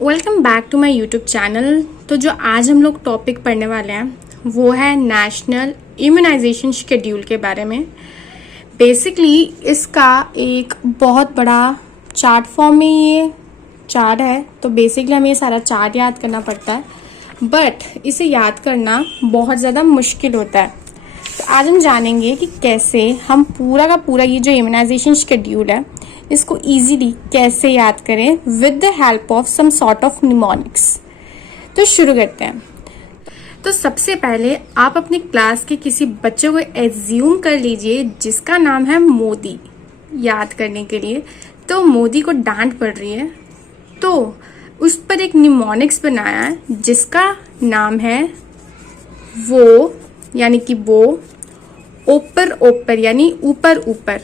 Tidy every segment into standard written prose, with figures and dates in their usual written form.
Welcome back to my YouTube channel. तो जो आज हम लोग टॉपिक पढ़ने वाले हैं वो है नेशनल इम्यूनाइजेशन शेड्यूल के बारे में। बेसिकली इसका एक बहुत बड़ा चार्ट फॉर्म में ये चार्ट है, तो बेसिकली हमें ये सारा चार्ट याद करना पड़ता है, बट इसे याद करना बहुत ज़्यादा मुश्किल होता है। तो आज हम जानेंगे कि कैसे हम पूरा का पूरा ये जो इम्यूनाइजेशन शेड्यूल है इसको इजीली कैसे याद करें with the help of some sort of mnemonics. तो शुरू करते हैं। तो सबसे पहले आप अपनी क्लास के किसी बच्चे को एज्यूम कर लीजिए जिसका नाम है मोदी, याद करने के लिए। तो मोदी को डांट पड़ रही है, तो उस पर एक निमोनिक्स बनाया है जिसका नाम है वो, यानी कि वो, ओपर ओपर यानी ऊपर ऊपर,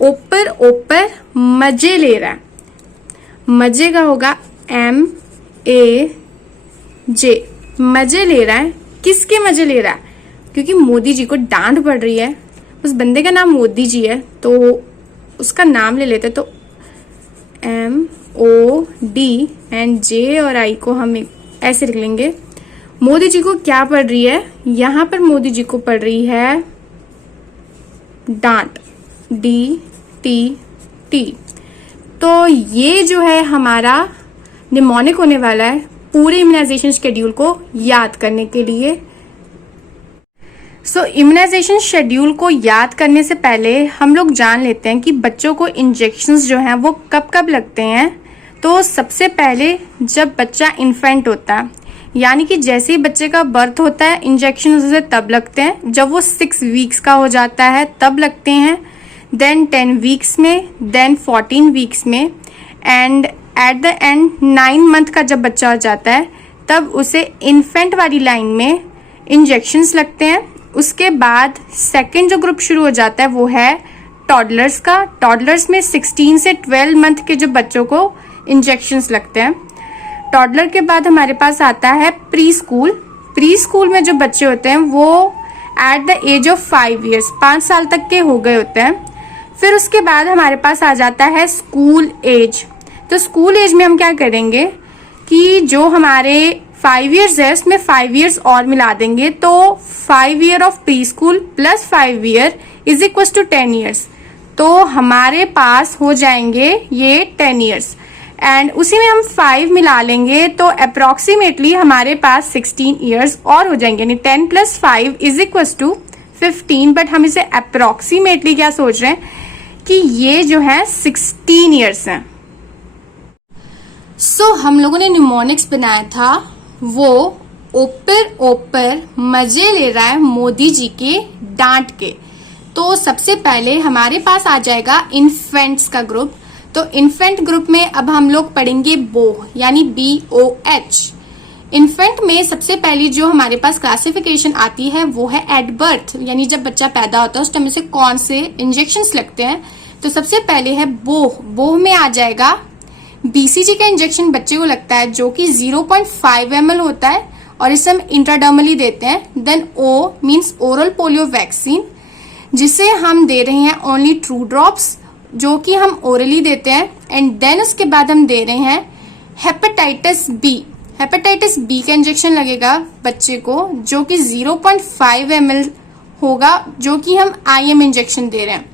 ओपर ओपर मजे ले रहा है। मजे का होगा MAJ, मजे ले रहा है। किसके मजे ले रहा है? क्योंकि मोदी जी को डांट पड़ रही है, उस बंदे का नाम मोदी जी है तो उसका नाम ले लेते। तो MOD एंड J और I को हम ऐसे लिख लेंगे। मोदी जी को क्या पड़ रही है? यहां पर मोदी जी को पड़ रही है डांट, DTT। तो ये जो है हमारा निमोनिक होने वाला है पूरे इम्यूनाइजेशन शेड्यूल को याद करने के लिए। सो इम्यूनाइजेशन शेड्यूल को याद करने से पहले हम लोग जान लेते हैं कि बच्चों को इंजेक्शंस जो हैं वो कब कब लगते हैं। तो सबसे पहले जब बच्चा इन्फेंट होता है, यानी कि जैसे ही बच्चे का बर्थ होता है इंजेक्शन उसे तब लगते हैं। जब वो 6 वीक्स का हो जाता है तब लगते हैं, देन 10 वीक्स में, देन 14 वीक्स में, and at the end 9 month का जब बच्चा हो जाता है तब उसे इन्फेंट वाली लाइन में इंजेक्शंस लगते हैं। उसके बाद सेकेंड जो ग्रुप शुरू हो जाता है वो है टॉडलर्स का। टॉडलर्स में 16 से 12 मंथ के जो बच्चों को इंजेक्शंस लगते हैं। टॉडलर के बाद हमारे पास आता है प्री स्कूल। प्री स्कूल में जो बच्चे होते हैं वो at the age of 5 years, 5 साल तक के हो गए होते हैं। फिर उसके बाद हमारे पास आ जाता है स्कूल एज। तो स्कूल एज में हम क्या करेंगे कि जो हमारे 5 ईयर्स है उसमें 5 ईयर्स और मिला देंगे। तो 5 year of preschool plus 5 year is equal to 10 years. तो हमारे पास हो जाएंगे ये 10 ईयर्स, एंड उसी में हम 5 मिला लेंगे तो अप्रोक्सीमेटली हमारे पास 16 ईयर्स और हो जाएंगे, यानी 10 + 5 इज इक्वल टू 15। बट हम इसे अप्रोक्सीमेटली क्या सोच रहे हैं कि ये जो है 16 ईयर्स हैं। सो हम लोगों ने निमोनिक्स बनाया था वो ओपर ओपर मजे ले रहा है मोदी जी के डांट के। तो सबसे पहले हमारे पास आ जाएगा इन्फेंट्स का ग्रुप। तो इन्फेंट ग्रुप में अब हम लोग पढ़ेंगे बोह, यानी BOH। इन्फेंट में सबसे पहली जो हमारे पास क्लासिफिकेशन आती है वो है एट बर्थ, यानी जब बच्चा पैदा होता है उस टाइम से कौन से इंजेक्शंस लगते हैं। तो सबसे पहले है बोह। बोह में आ जाएगा BCG का इंजेक्शन बच्चे को लगता है जो कि 0.5 ml होता है और इसे हम इंट्राडर्मली देते हैं। Then O means oral polio vaccine, जिसे हम दे रहे हैं ओनली ट्रू ड्रॉप्स, जो कि हम ओरली देते हैं। एंड देन उसके बाद हम दे रहे हैं हेपेटाइटिस B। हेपेटाइटिस B का इंजेक्शन लगेगा बच्चे को जो कि 0.5 ml होगा, जो कि हम IM इंजेक्शन दे रहे हैं।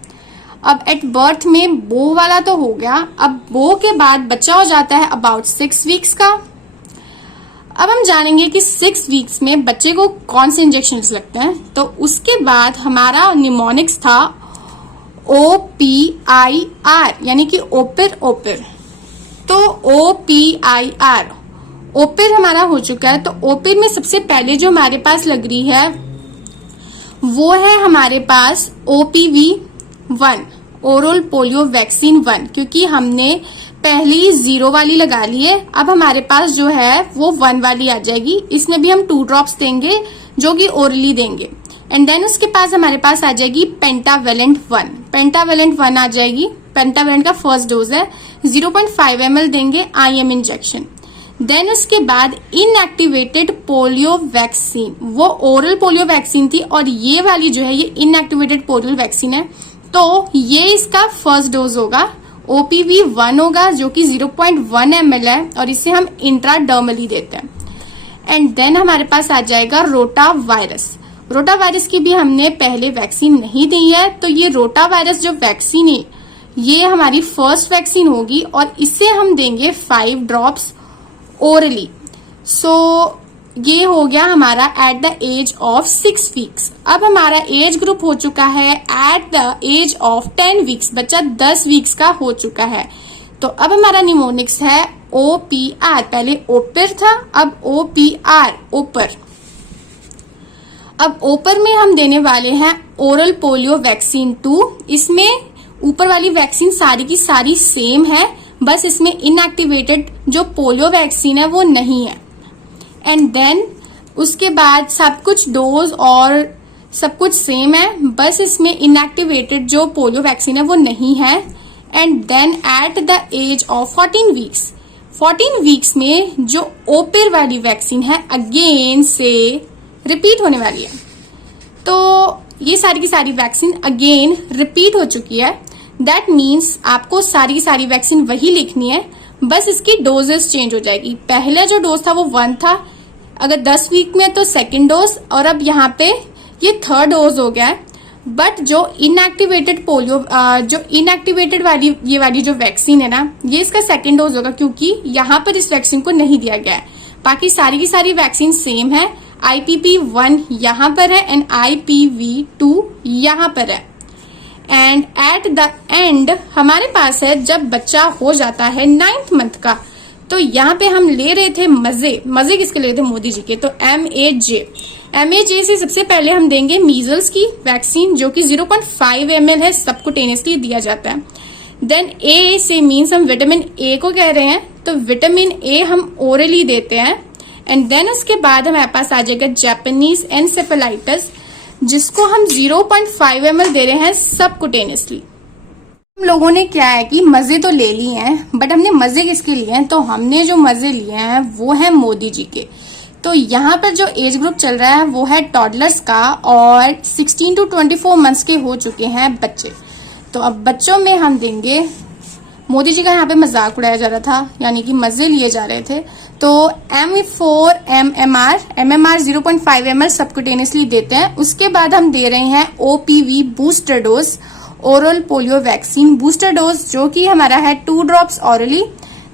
अब एट बर्थ में बो वाला तो हो गया। अब बो के बाद बच्चा हो जाता है अबाउट 6 वीक्स का। अब हम जानेंगे कि 6 वीक्स में बच्चे को कौन से इंजेक्शन लगते हैं। तो उसके बाद हमारा निमोनिक्स था OPIR, यानी कि ओपर ओपर। तो OPIR ओपर हमारा हो चुका है। तो ओपर में सबसे पहले जो हमारे पास लग रही है वो है हमारे पास OPV1, ओरल पोलियो वैक्सीन 1, क्योंकि हमने पहली 0 वाली लगा ली है। अब हमारे पास जो है वो 1 वाली आ जाएगी। इसमें भी हम 2 ड्रॉप्स देंगे जो कि ओरली देंगे। एंड देन उसके पास हमारे पास आ जाएगी पेंटावेलेंट 1। पेंटावेलेंट 1 आ जाएगी। पेंटावेलेंट का फर्स्ट डोज है, 0.5 ml देंगे IM इंजेक्शन। देन उसके बाद इनएक्टिवेटेड पोलियो वैक्सीन, वो ओरल पोलियो वैक्सीन थी और ये वाली जो है ये इनएक्टिवेटेड पोलियो वैक्सीन है। तो ये इसका फर्स्ट डोज होगा। OPV 1 होगा जो कि 0.1 ml है और इसे हम इंट्राडर्मली देते हैं। एंड देन हमारे पास आ जाएगा रोटा वायरस। रोटा वायरस की भी हमने पहले वैक्सीन नहीं दी है, तो ये रोटा वायरस जो वैक्सीन है ये हमारी फर्स्ट वैक्सीन होगी और इसे हम देंगे 5 ड्रॉप्स ओरली। सो ये हो गया हमारा at the age of 6 weeks. अब हमारा एज ग्रुप हो चुका है at the age of 10 weeks. बच्चा 10 वीक्स का हो चुका है। तो अब हमारा निमोनिक्स है OPR। पहले ओपिर था, अब OPR ओपर। अब ओपर में हम देने वाले हैं ओरल पोलियो वैक्सीन 2। इसमें ऊपर वाली वैक्सीन सारी की सारी सेम है, बस इसमें इनएक्टिवेटेड जो पोलियो वैक्सीन है वो नहीं है। एंड देन उसके बाद सब कुछ डोज और सब कुछ सेम है, बस इसमें इनएक्टिवेटेड जो पोलियो वैक्सीन है वो नहीं है। And then at the age of 14 weeks में जो ओपिर वाली वैक्सीन है अगेन से रिपीट होने वाली है। तो ये सारी की सारी वैक्सीन अगेन रिपीट हो चुकी है। दैट मीन्स आपको सारी की सारी वैक्सीन वही लिखनी है, बस इसकी डोजेस चेंज हो जाएगी। पहला जो डोज था वो 1 था, अगर 10 वीक में तो सेकेंड डोज, और अब यहाँ पे ये थर्ड डोज हो गया है। बट जो इनएक्टिवेटेड पोलियो जो इनएक्टिवेटेड वाली ये वाली जो वैक्सीन है ना, ये इसका सेकेंड डोज होगा क्योंकि यहाँ पर इस वैक्सीन को नहीं दिया गया है। बाकी सारी की सारी वैक्सीन सेम है। IPV 1 यहाँ पर है एंड IPV 2 यहाँ पर है। एंड एट द एंड हमारे पास है जब बच्चा हो जाता है 9th मंथ का, तो यहाँ पे हम ले रहे थे मजे किसके ले रहे थे? मोदी जी के। तो MAJ से सबसे पहले हम देंगे मीजल्स की वैक्सीन जो कि 0.5 ml है, सबकुटेनियसली दिया जाता है। देन A से मीन्स हम विटामिन A को कह रहे हैं, तो विटामिन A हम ओरली देते हैं। एंड देन उसके बाद हमारे पास आ जाएगा जापानीज एनसेफेलाइटिस जिसको हम 0.5 ml दे रहे हैं सबकुटेनियसली। हम लोगों ने क्या है कि मजे तो ले लिए हैं, बट हमने मजे किसके लिए हैं? तो हमने जो मजे लिए हैं वो है मोदी जी के। तो यहाँ पर जो एज ग्रुप चल रहा है वो है टॉडलर्स का और 16 to 24 मंथ्स के हो चुके हैं बच्चे। तो अब बच्चों में हम देंगे, मोदी जी का यहाँ पे मजाक उड़ाया जा रहा था, यानी कि मजे लिए जा रहे थे। तो M4 MMR 0.5 ml सबकुटेनियसली देते हैं। उसके बाद हम दे रहे हैं OPV booster dose, oral polio vaccine booster dose, जो कि हमारा है 2 ड्रॉप्स ओरली।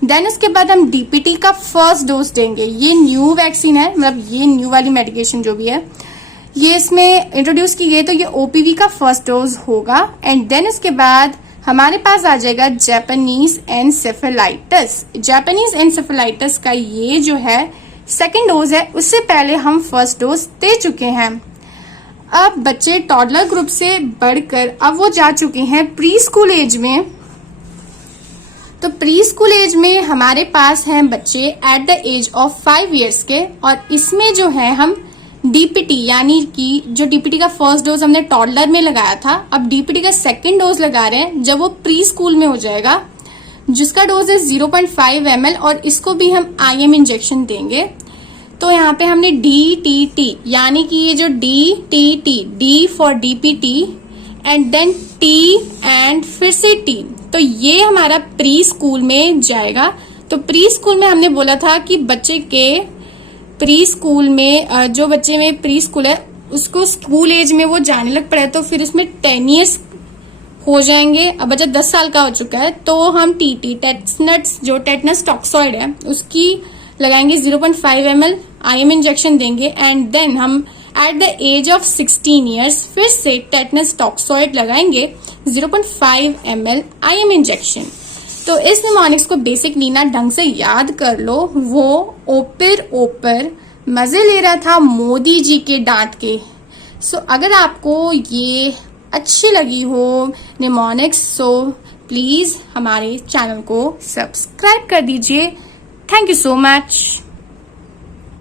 देन उसके बाद हम DPT का फर्स्ट डोज देंगे। ये न्यू वैक्सीन है, मतलब ये न्यू वाली मेडिकेशन जो भी है ये इसमें इंट्रोड्यूस की गई, तो ये OPV का फर्स्ट डोज होगा। एंड देन उसके बाद हमारे पास आ जाएगा जापानीज एनसेफेलाइटिस। जापानीज एनसेफेलाइटिस का ये जो है सेकेंड डोज है, उससे पहले हम फर्स्ट डोज दे चुके हैं। अब बच्चे टॉडलर ग्रुप से बढ़कर अब वो जा चुके हैं प्री स्कूल एज में। तो प्री स्कूल एज में हमारे पास हैं बच्चे at the age of 5 years के, और इसमें जो है हम DPT यानी कि जो DPT का फर्स्ट डोज हमने टॉडलर में लगाया था, अब DPT का सेकेंड डोज लगा रहे हैं जब वो प्री स्कूल में हो जाएगा, जिसका डोज है 0.5 ml, और इसको भी हम IM इंजेक्शन देंगे। तो यहाँ पे हमने DTT यानी कि ये जो DTT, D for DPT and then T and फिर से T, तो ये हमारा प्री स्कूल में जाएगा। तो प्री स्कूल में हमने बोला था कि बच्चे के प्री स्कूल में जो बच्चे में प्री स्कूल है उसको स्कूल एज में वो जाने लग पड़ा है, तो फिर उसमें 10 years हो जाएंगे। अब बच्चा 10 साल का हो चुका है, तो हम TT टेटनस जो टेटनस टॉक्सॉइड है उसकी लगाएंगे 0.5 ml, IM इंजेक्शन देंगे। एंड देन हम at the age of 16 years फिर से टेटनस टॉक्सॉइड लगाएंगे 0.5 ml IM इंजेक्शन। तो इस निमोनिक्स को बेसिक नीना ढंग से याद कर लो। वो ओपर मजे ले रहा था मोदी जी के डांट के। सो अगर आपको ये अच्छी लगी हो निमोनिक्स, सो प्लीज हमारे चैनल को सब्सक्राइब कर दीजिए। Thank you so much.